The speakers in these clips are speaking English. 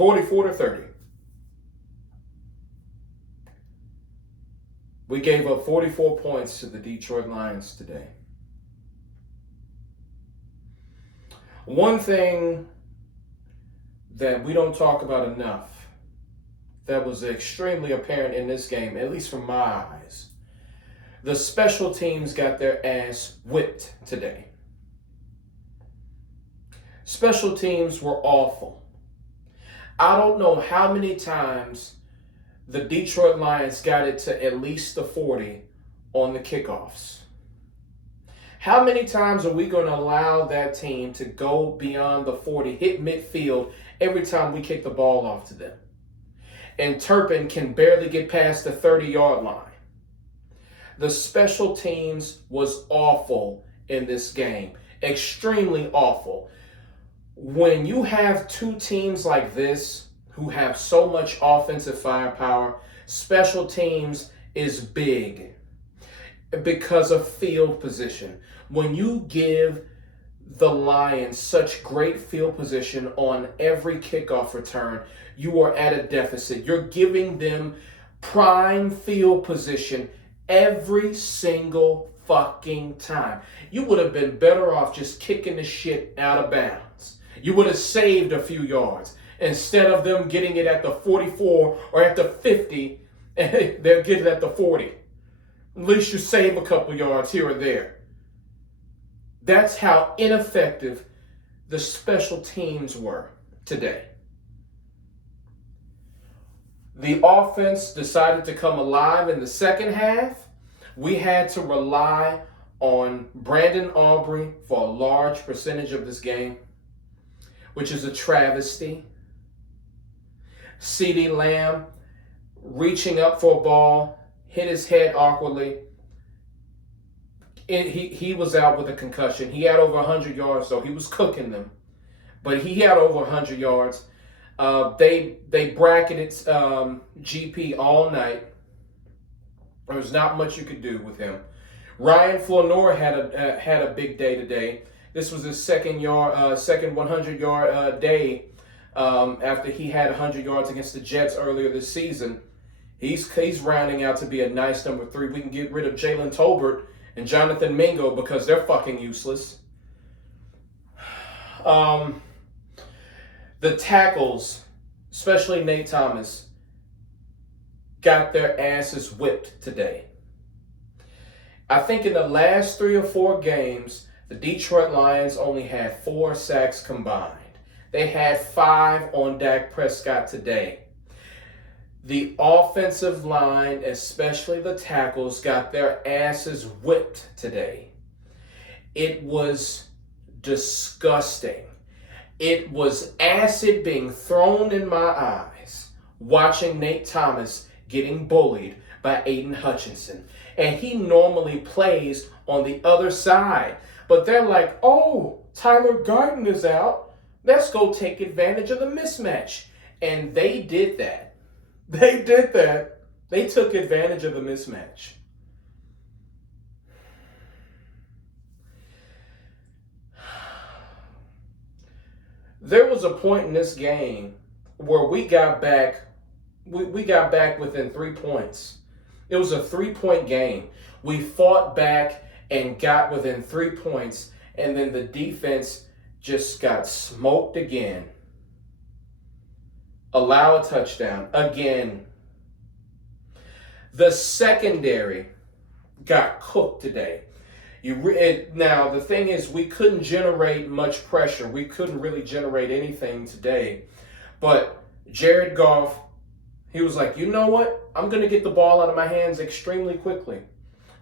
44-30. We gave up 44 points to the Detroit Lions today. One thing that we don't talk about enough that was extremely apparent in this game, at least from my eyes, the special teams got their ass whipped today. Special teams were awful. I don't know how many times the Detroit Lions got it to at least the 40 on the kickoffs. How many times are we going to allow that team to go beyond the 40, hit midfield every time we kick the ball off to them? And Turpin can barely get past the 30-yard line. The special teams was awful in this game. Extremely awful. When you have two teams like this who have so much offensive firepower, special teams is big because of field position. When you give the Lions such great field position on every kickoff return, you are at a deficit. You're giving them prime field position every single fucking time. You would have been better off just kicking the shit out of bounds. You would have saved a few yards instead of them getting it at the 44 or at the 50, and they'll get it at the 40. At least you save a couple yards here or there. That's how ineffective the special teams were today. The offense decided to come alive in the second half. We had to rely on Brandon Aubrey for a large percentage of this game, which is a travesty. CeeDee Lamb reaching up for a ball, hit his head awkwardly. He was out with a concussion. He had over 100 yards, so he was cooking them. But he had over 100 yards. They bracketed GP all night. There was not much you could do with him. Ryan Flournoy had a big day today. This was his second 100-yard day after he had 100 yards against the Jets earlier this season. He's rounding out to be a nice number 3. We can get rid of Jalen Tolbert and Jonathan Mingo because they're fucking useless. The tackles, especially Nate Thomas, got their asses whipped today. I think in the last 3 or 4 games, the Detroit Lions only had 4 sacks combined. They had 5 on Dak Prescott today. The offensive line, especially the tackles, got their asses whipped today. It was disgusting. It was acid being thrown in my eyes watching Nate Thomas getting bullied by Aiden Hutchinson. And he normally plays on the other side. But they're like, oh, Tyler Garden is out. Let's go take advantage of the mismatch. And they did that. They did that. They took advantage of the mismatch. There was a point in this game where we got back within 3 points. It was a 3-point game. We fought back and got within 3 points, and then the defense just got smoked again. Allow a touchdown again. The secondary got cooked today. Now, the thing is, we couldn't generate much pressure. We couldn't really generate anything today. But Jared Goff, he was like, you know what? I'm going to get the ball out of my hands extremely quickly.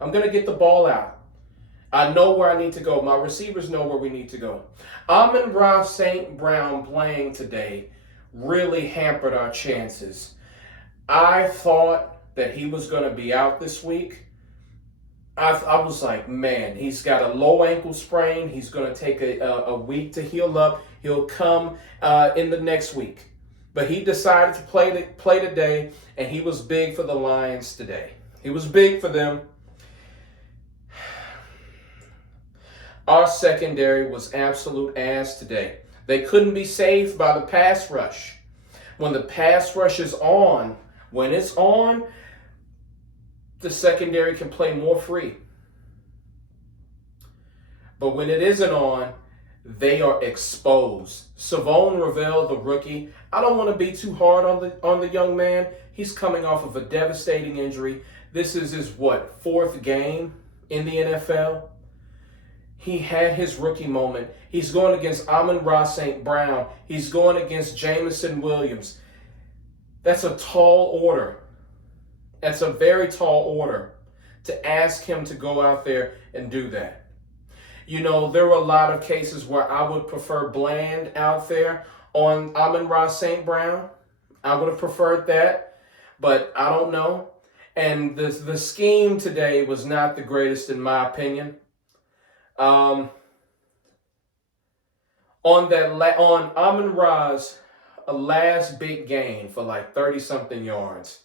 I'm going to get the ball out. I know where I need to go. My receivers know where we need to go. Amon-Ra St. Brown playing today really hampered our chances. I thought that he was going to be out this week. I was like, man, he's got a low ankle sprain. He's going to take a week to heal up. He'll come in the next week. But he decided to play today, and he was big for the Lions today. He was big for them. Our secondary was absolute ass today. They couldn't be saved by the pass rush. When the pass rush is on, when it's on, the secondary can play more free. But when it isn't on, they are exposed. Savon Ravel, the rookie, I don't want to be too hard on the young man. He's coming off of a devastating injury. This is his, fourth game in the NFL? He had his rookie moment. He's going against Amon-Ra St. Brown. He's going against Jameson Williams. That's a tall order. That's a very tall order to ask him to go out there and do that. You know, there were a lot of cases where I would prefer Bland out there on Amon-Ra St. Brown. I would have preferred that, but I don't know. And the scheme today was not the greatest in my opinion. On Amon-Ra's last big gain for like 30-something yards,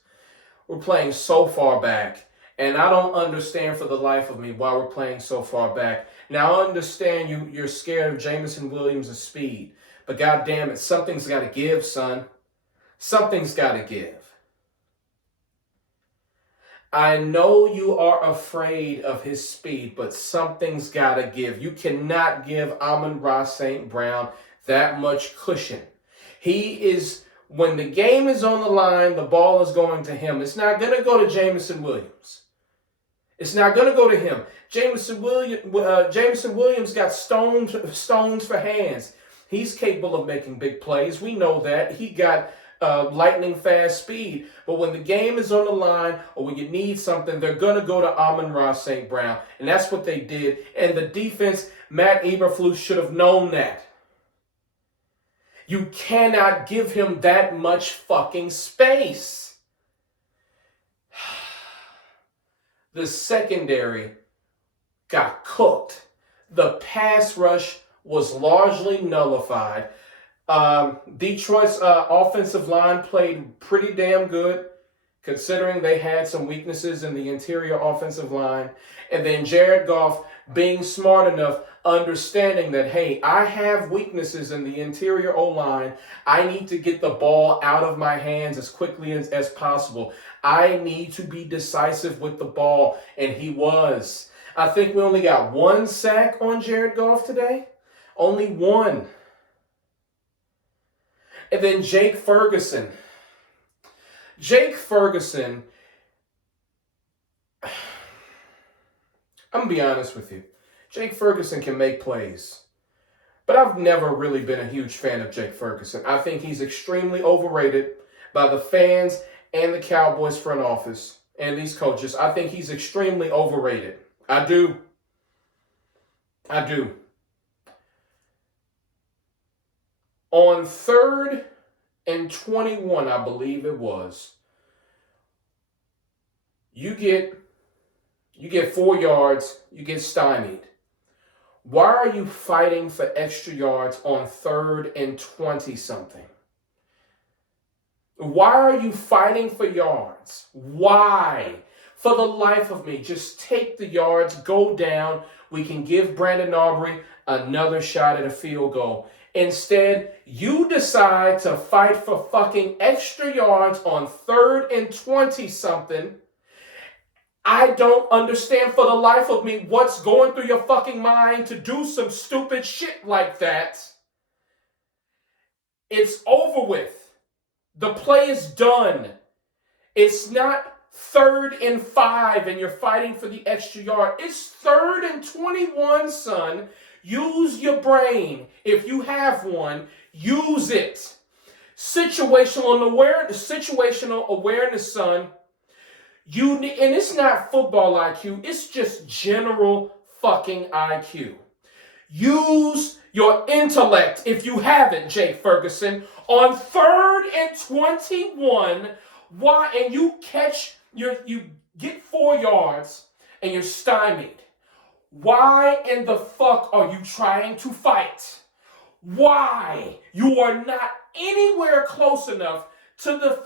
we're playing so far back, and I don't understand for the life of me why we're playing so far back. Now, I understand you're scared of Jameson Williams' speed, but God damn it, something's got to give, son. Something's got to give. I know you are afraid of his speed, but something's got to give. You cannot give Amon-Ra St. Brown that much cushion. He is, when the game is on the line, the ball is going to him. It's not going to go to Jameson Williams. It's not going to go to him. Jameson Williams got stones for hands. He's capable of making big plays. We know that. He got lightning fast speed. But when the game is on the line or when you need something, they're going to go to Amon-Ra St. Brown. And that's what they did. And the defense, Matt Eberflus, should have known that. You cannot give him that much fucking space. The secondary got cooked. The pass rush was largely nullified. Detroit's offensive line played pretty damn good, considering they had some weaknesses in the interior offensive line. And then Jared Goff being smart enough, understanding that, hey, I have weaknesses in the interior O-line. I need to get the ball out of my hands as quickly as possible. I need to be decisive with the ball, and he was. I think we only got one sack on Jared Goff today. Only one. And then Jake Ferguson. Jake Ferguson, I'm going to be honest with you. Jake Ferguson can make plays. But I've never really been a huge fan of Jake Ferguson. I think he's extremely overrated by the fans and the Cowboys front office and these coaches. I think he's extremely overrated. I do. On 3rd and 21, I believe it was, you get 4 yards, you get stymied. Why are you fighting for extra yards on 3rd and 20-something? Why are you fighting for yards? Why? For the life of me, just take the yards, go down. We can give Brandon Aubrey another shot at a field goal. Instead, you decide to fight for fucking extra yards on 3rd and 20-something. I don't understand for the life of me what's going through your fucking mind to do some stupid shit like that. It's over with. The play is done. It's not 3rd and 5 and you're fighting for the extra yard. It's 3rd and 21, son. Use your brain. If you have one, use it. Situational awareness, son. And it's not football IQ. It's just general fucking IQ. Use your intellect if you haven't, Jake Ferguson. On 3rd and 21, why? And you get 4 yards and you're stymied. Why in the fuck are you trying to fight? Why? You are not anywhere close enough to the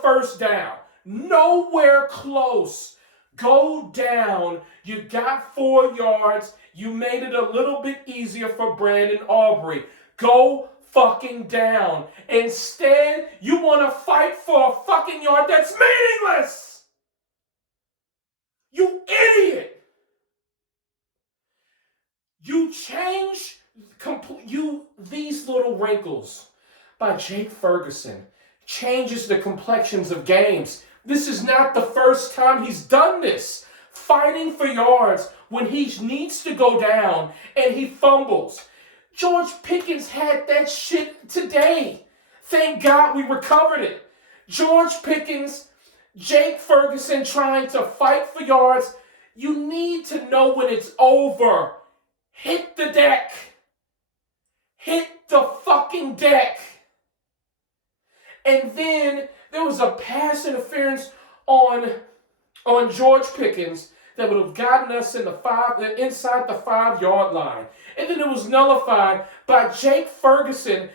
first down. Nowhere close. Go down. You got 4 yards. You made it a little bit easier for Brandon Aubrey. Go fucking down. Instead, you want to fight for a fucking yard that's meaningless. You idiot. You change these little wrinkles by Jake Ferguson changes the complexions of games. This is not the first time he's done this. Fighting for yards when he needs to go down and he fumbles. George Pickens had that shit today. Thank God we recovered it. George Pickens, Jake Ferguson trying to fight for yards. You need to know when it's over. Hit the deck. Hit the fucking deck. And then there was a pass interference on George Pickens that would have gotten us in inside the 5-yard line. And then it was nullified by Jake Ferguson.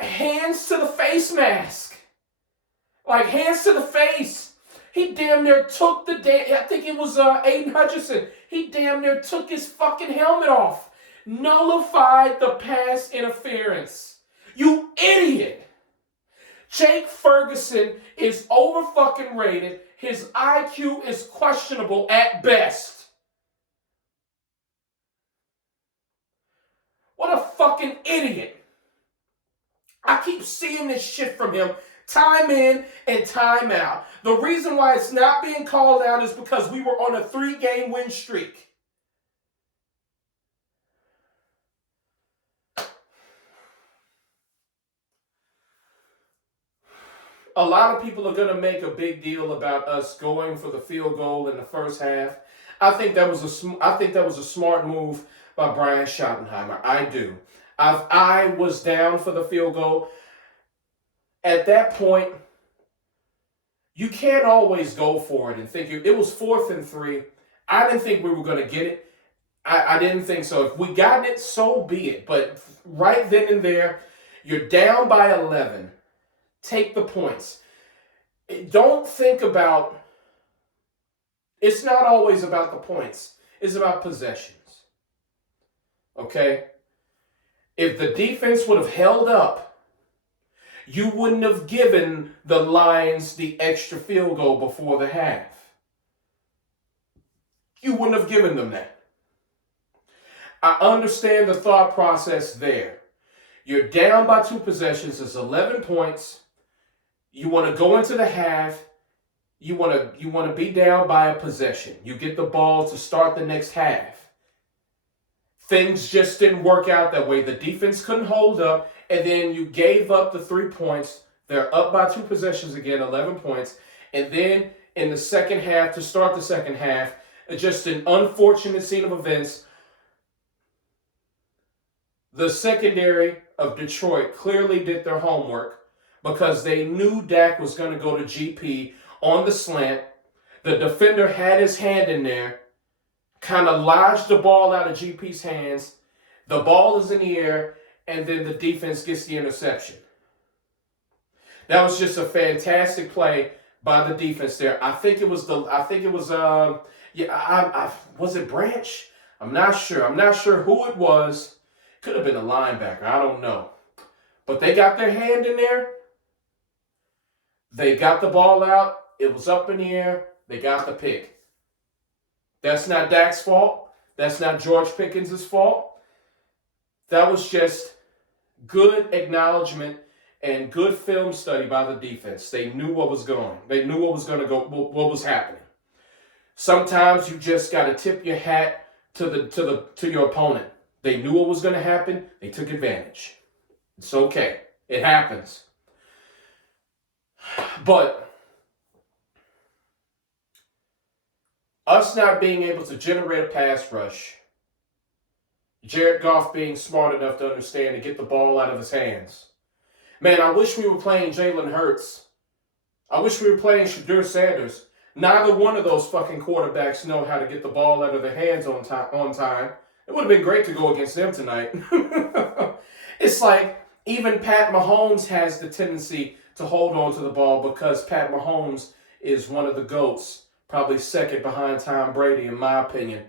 Hands to the face mask. Like hands to the face. He damn near took I think it was Aiden Hutchinson. He damn near took his fucking helmet off. Nullified the pass interference. You idiot. Jake Ferguson is over fucking rated. His IQ is questionable at best. What a fucking idiot. I keep seeing this shit from him time in and time out. The reason why it's not being called out is because we were on a 3-game win streak. A lot of people are going to make a big deal about us going for the field goal in the first half. I think that was a smart move by Brian Schottenheimer. I do. I was down for the field goal. At that point, you can't always go for it and think it was 4th and 3. I didn't think we were going to get it. I didn't think so. If we got it, so be it. But right then and there, you're down by 11. Take the points. Don't think about, it's not always about the points. It's about possessions. Okay? If the defense would have held up, you wouldn't have given the Lions the extra field goal before the half. You wouldn't have given them that. I understand the thought process there. You're down by 2 possessions. It's 11 points. You want to go into the half. You want to be down by a possession. You get the ball to start the next half. Things just didn't work out that way. The defense couldn't hold up, and then you gave up the 3 points. They're up by 2 possessions again, 11 points. And then in the second half, to start the second half, just an unfortunate scene of events. The secondary of Detroit clearly did their homework, because they knew Dak was going to go to GP on the slant. The defender had his hand in there, kind of lodged the ball out of GP's hands. The ball is in the air, and then the defense gets the interception. That was just a fantastic play by the defense there. Was it Branch? I'm not sure. I'm not sure who it was. Could have been a linebacker. I don't know. But they got their hand in there. They got the ball out. It was up in the air. They got the pick. That's not Dak's fault. That's not George Pickens' fault. That was just good acknowledgement and good film study by the defense. They knew what was going. They knew what was going to go. What was happening. Sometimes you just got to tip your hat to your opponent. They knew what was going to happen. They took advantage. It's okay. It happens. But us not being able to generate a pass rush, Jared Goff being smart enough to understand and get the ball out of his hands. Man, I wish we were playing Jalen Hurts. I wish we were playing Shadur Sanders. Neither one of those fucking quarterbacks know how to get the ball out of their hands on time. It would have been great to go against them tonight. It's like even Pat Mahomes has the tendency to hold on to the ball because Pat Mahomes is one of the GOATs, probably second behind Tom Brady in my opinion.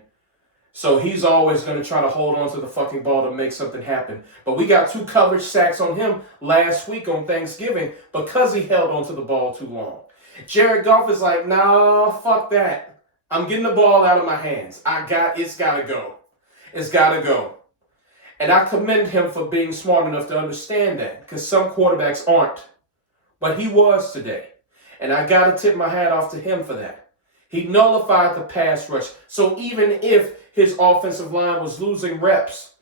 So he's always going to try to hold on to the fucking ball to make something happen. But we got 2 coverage sacks on him last week on Thanksgiving because he held on to the ball too long. Jared Goff is like, nah, fuck that. I'm getting the ball out of my hands. It's got to go. It's got to go. And I commend him for being smart enough to understand that, because some quarterbacks aren't. But he was today. And I got to tip my hat off to him for that. He nullified the pass rush. So even if his offensive line was losing reps,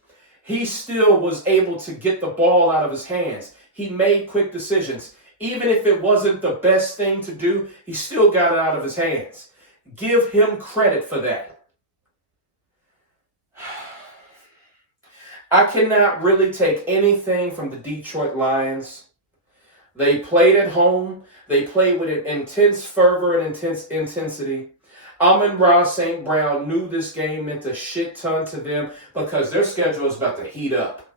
he still was able to get the ball out of his hands. He made quick decisions. Even if it wasn't the best thing to do, he still got it out of his hands. Give him credit for that. I cannot really take anything from the Detroit Lions. They played at home. They played with an intense fervor and intense intensity. Amon-Ra St. Brown knew this game meant a shit ton to them because their schedule is about to heat up.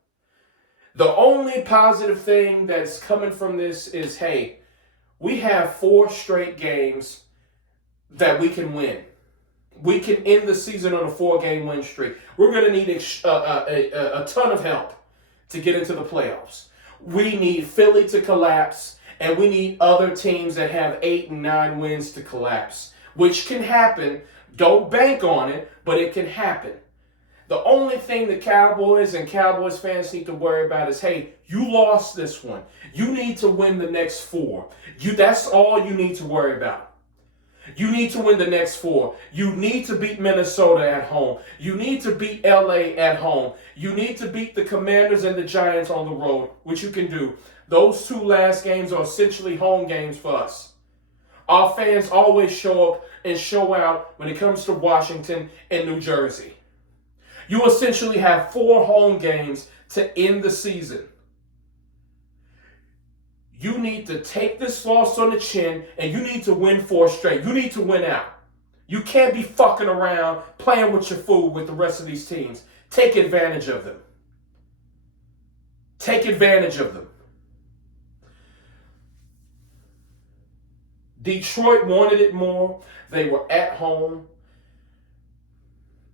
The only positive thing that's coming from this is, hey, we have 4 straight games that we can win. We can end the season on a 4-game win streak. We're going to need a ton of help to get into the playoffs. We need Philly to collapse, and we need other teams that have 8 and 9 wins to collapse, which can happen. Don't bank on it, but it can happen. The only thing the Cowboys and Cowboys fans need to worry about is, hey, you lost this one. You need to win the next 4. That's all you need to worry about. You need to win the next 4. You need to beat Minnesota at home. You need to beat LA at home. You need to beat the Commanders and the Giants on the road, which you can do. Those 2 last games are essentially home games for us. Our fans always show up and show out when it comes to Washington and New Jersey. You essentially have 4 home games to end the season. You need to take this loss on the chin, and you need to win 4 straight. You need to win out. You can't be fucking around playing with your food with the rest of these teams. Take advantage of them. Take advantage of them. Detroit wanted it more. They were at home.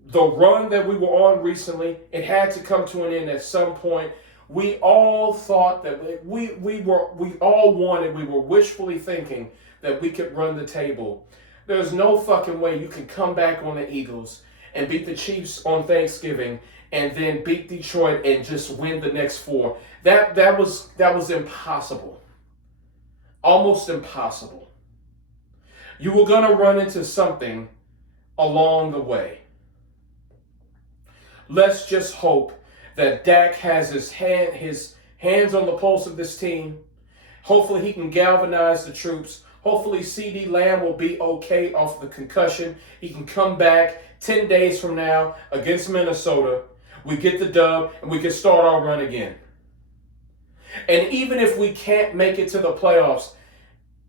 The run that we were on recently, it had to come to an end at some point. We all thought that we were wishfully thinking that we could run the table. There's no fucking way you can come back on the Eagles and beat the Chiefs on Thanksgiving and then beat Detroit and just win the next 4. That was impossible. Almost impossible. You were going to run into something along the way. Let's just hope that Dak has his hands on the pulse of this team. Hopefully he can galvanize the troops. Hopefully CeeDee Lamb will be okay off the concussion. He can come back 10 days from now against Minnesota. We get the dub and we can start our run again. And even if we can't make it to the playoffs,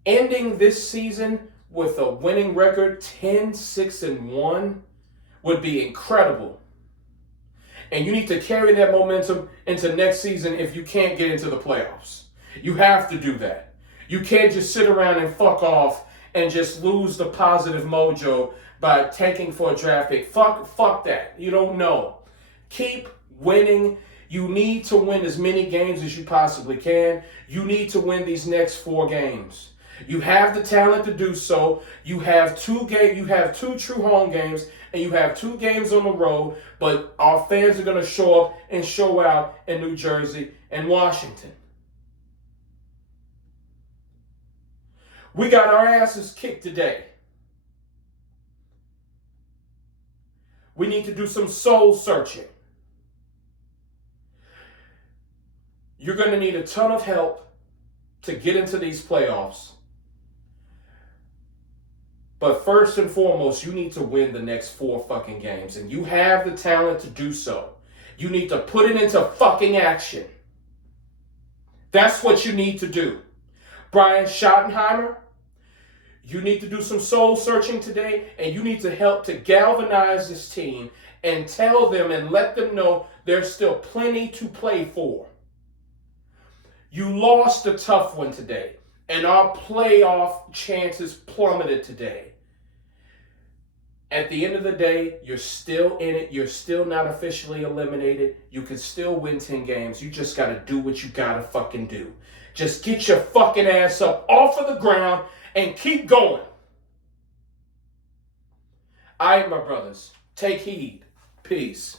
ending this season with a winning record 10-6-1 would be incredible. And you need to carry that momentum into next season if you can't get into the playoffs. You have to do that. You can't just sit around and fuck off and just lose the positive mojo by tanking for a draft pick. Fuck that. You don't know. Keep winning. You need to win as many games as you possibly can. You need to win these next 4 games. You have the talent to do so. You have 2 true home games, and you have 2 games on the road, but our fans are going to show up and show out in New Jersey and Washington. We got our asses kicked today. We need to do some soul searching. You're going to need a ton of help to get into these playoffs. But first and foremost, you need to win the next 4 fucking games. And you have the talent to do so. You need to put it into fucking action. That's what you need to do. Brian Schottenheimer, you need to do some soul searching today. And you need to help to galvanize this team and tell them and let them know there's still plenty to play for. You lost a tough one today. And our playoff chances plummeted today. At the end of the day, you're still in it. You're still not officially eliminated. You can still win 10 games. You just got to do what you got to fucking do. Just get your fucking ass up off of the ground and keep going. All right, my brothers. Take heed. Peace.